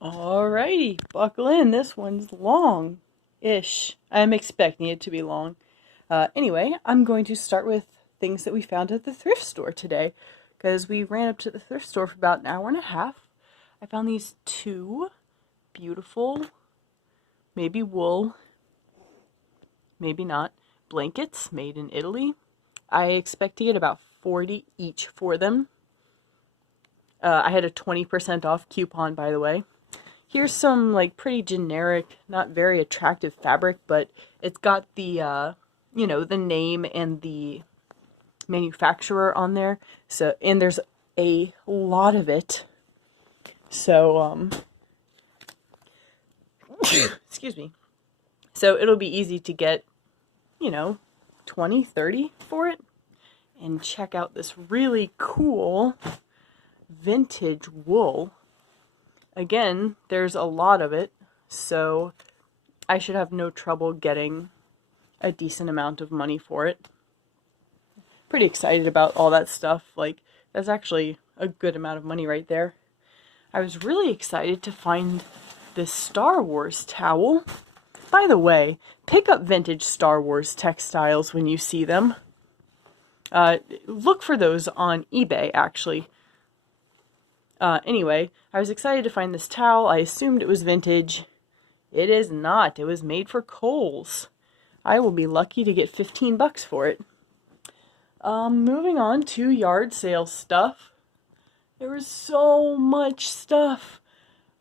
Alrighty, buckle in. This one's long-ish. I'm expecting it to be long. Anyway, I'm going to start with things that we found at the thrift store today, because we ran up to the thrift store for about an hour and a half. I found these two beautiful, maybe wool, maybe not, blankets made in Italy. I expect to get about 40 each for them. I had a 20% off coupon, by the way. Here's some like pretty generic, not very attractive fabric, but it's got the, the name and the manufacturer on there. So, and there's a lot of it. So, excuse me. So it'll be easy to get, 20, 30 for it. And check out this really cool vintage wool. Again, there's a lot of it, so I should have no trouble getting a decent amount of money for it. Pretty excited about all that stuff. Like, that's actually a good amount of money right there. I was really excited to find this Star Wars towel. By the way, pick up vintage Star Wars textiles when you see them. Look for those on eBay, actually. Anyway, I was excited to find this towel. I assumed it was vintage. It is not. It was made for Kohl's. I will be lucky to get 15 bucks for it. Moving on to yard sale stuff. There was so much stuff.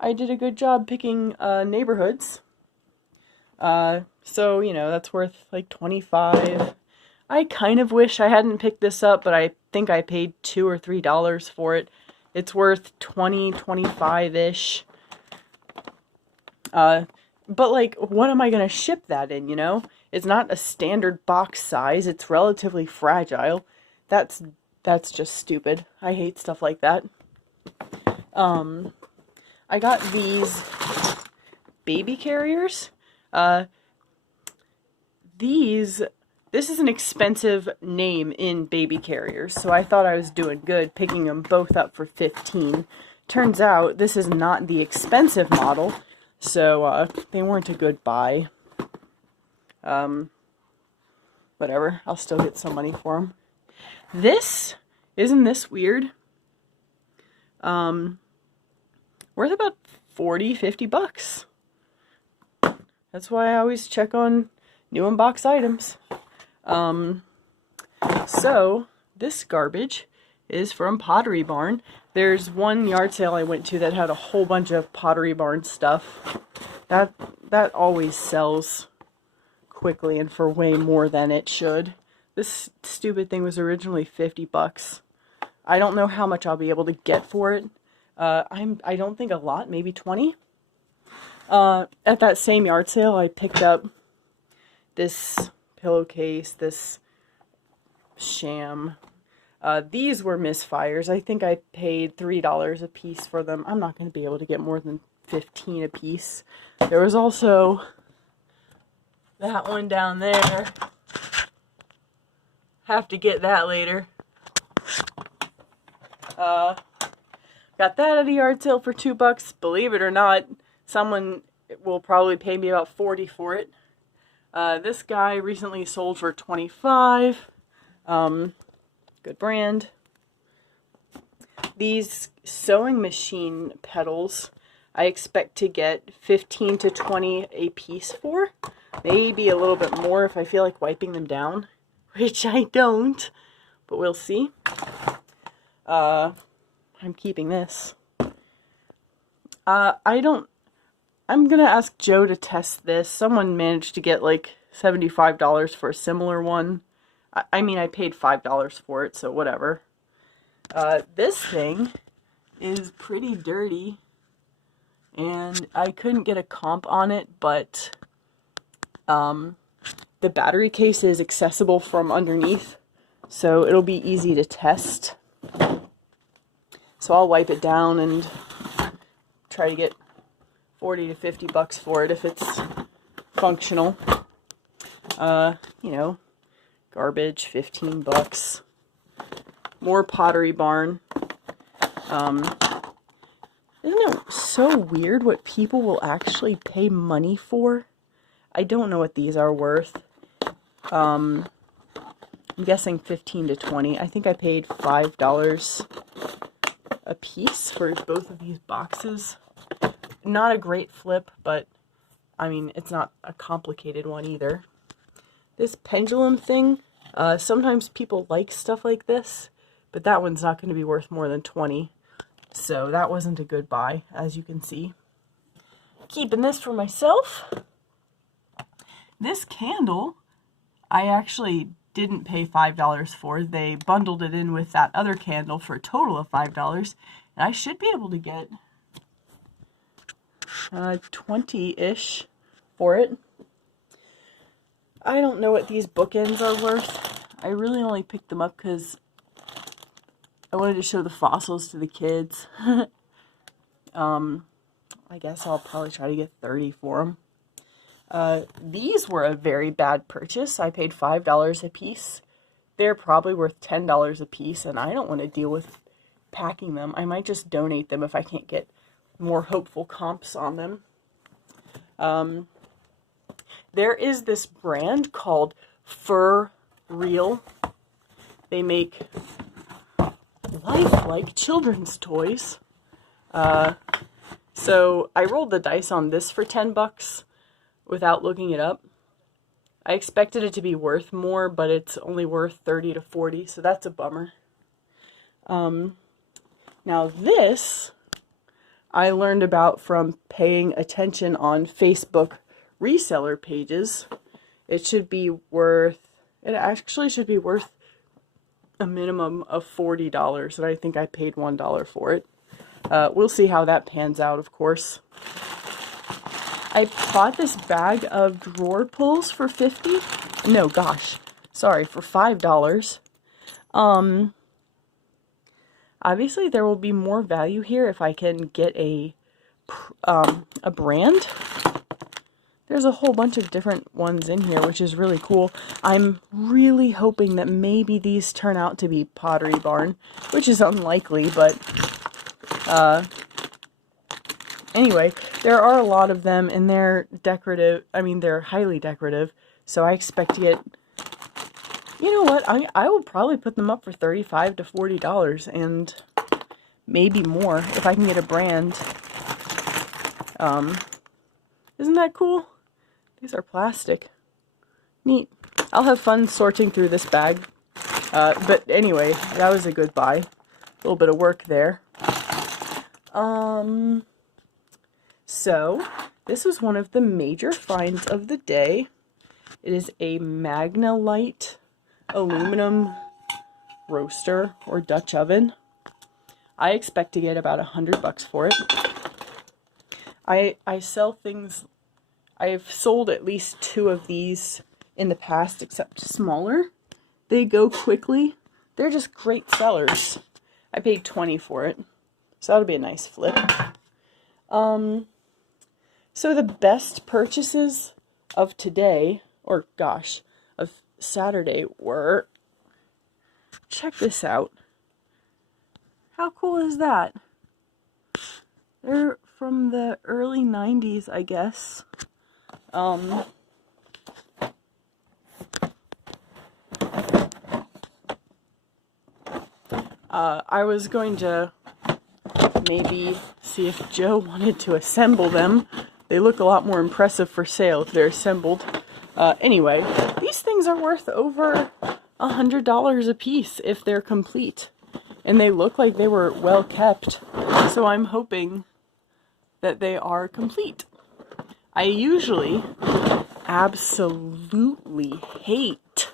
I did a good job picking neighborhoods. So, that's worth like 25. I kind of wish I hadn't picked this up, but I think I paid $2 or $3 for it. It's worth 20, 25-ish. But like, what am I going to ship that in, It's not a standard box size. It's relatively fragile. That's just stupid. I hate stuff like that. I got these baby carriers. This is an expensive name in baby carriers, so I thought I was doing good picking them both up for 15. Turns out this is not the expensive model, so they weren't a good buy. Whatever, I'll still get some money for them. Isn't this weird? Worth about 40, 50 bucks. That's why I always check on new in-box items. So this garbage is from Pottery Barn. There's one yard sale I went to that had a whole bunch of Pottery Barn stuff. That always sells quickly and for way more than it should. This stupid thing was originally 50 bucks. I don't know how much I'll be able to get for it. I don't think a lot, maybe 20. At that same yard sale, I picked up this pillowcase, this sham. These were misfires. I think I paid $3 a piece for them. I'm not going to be able to get more than 15 a piece. There was also that one down there. Have to get that later. Got that at a yard sale for $2. Believe it or not, someone will probably pay me about 40 for it. This guy recently sold for 25. Good brand. These sewing machine pedals, I expect to get 15 to 20 a piece for. Maybe a little bit more if I feel like wiping them down, which I don't, but we'll see. I'm keeping this. I'm gonna ask Joe to test this. Someone managed to get like $75 for a similar one. I mean, I paid $5 for it, so whatever. This thing is pretty dirty, and I couldn't get a comp on it, but the battery case is accessible from underneath, so it'll be easy to test. So I'll wipe it down and try to get 40 to 50 bucks for it if it's functional. Garbage, 15 bucks. More Pottery Barn. Isn't it so weird what people will actually pay money for? I don't know what these are worth. I'm guessing 15 to 20. I think I paid $5 a piece for both of these boxes. Not a great flip, but I mean, it's not a complicated one either. This pendulum thing, sometimes people like stuff like this, but that one's not going to be worth more than 20. So that wasn't a good buy, as you can see. Keeping this for myself. This candle, I actually didn't pay $5 for. They bundled it in with that other candle for a total of $5. And I should be able to get 20-ish for it. I don't know what these bookends are worth. I really only picked them up because I wanted to show the fossils to the kids. I guess I'll probably try to get 30 for them. These were a very bad purchase. I paid $5 a piece. They're probably worth $10 a piece, and I don't want to deal with packing them. I might just donate them if I can't get more hopeful comps on them. There is this brand called Fur Real. They make lifelike children's toys. So I rolled the dice on this for 10 bucks without looking it up. I expected it to be worth more, but it's only worth 30 to 40, so that's a bummer. Now this I learned about from paying attention on Facebook reseller pages. It actually should be worth a minimum of $40, and I think I paid $1 for it. We'll see how that pans out, of course. I bought this bag of drawer pulls for for $5. Obviously there will be more value here if I can get a brand. There's a whole bunch of different ones in here, which is really cool. I'm really hoping that maybe these turn out to be Pottery Barn, which is unlikely, but anyway, there are a lot of them, and they're decorative. I mean, they're highly decorative, so I expect to get, you know what, I will probably put them up for $35 to $40, and maybe more if I can get a brand. Isn't that cool? These are plastic. Neat. I'll have fun sorting through this bag. But anyway, that was a good buy. A little bit of work there. So, this was one of the major finds of the day. It is a Magnalite aluminum roaster or Dutch oven. I expect to get about $100 for it. I sell things, I've sold at least 2 of these in the past, except smaller. They go quickly. They're just great sellers. I paid $20 for it, so that'll be a nice flip. So the best purchases of today, or gosh, of Saturday were, check this out. How cool is that? They're from the early 90s, I guess. I was going to maybe see if Joe wanted to assemble them. They look a lot more impressive for sale if they're assembled. Anyway, these things are worth over $100 a piece if they're complete. And they look like they were well kept. So I'm hoping that they are complete. I usually absolutely hate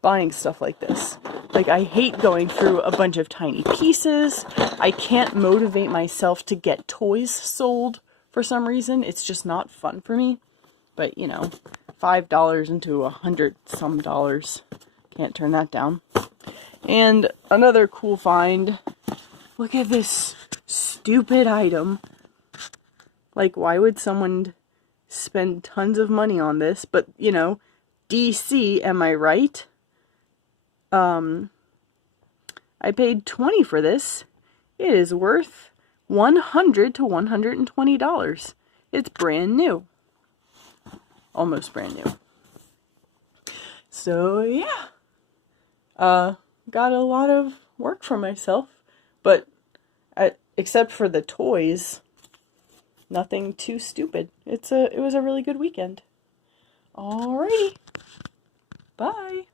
buying stuff like this. Like, I hate going through a bunch of tiny pieces. I can't motivate myself to get toys sold for some reason. It's just not fun for me. But, you know, $5 into $100-some dollars. Can't turn that down. And another cool find. Look at this stupid item. Like, why would someone spend tons of money on this? But, you know, DC, am I right? I paid $20 for this. It is worth $100 to $120. It's brand new. Almost brand new. So yeah. Got a lot of work for myself, but except for the toys, nothing too stupid. It was a really good weekend. Alrighty. Bye.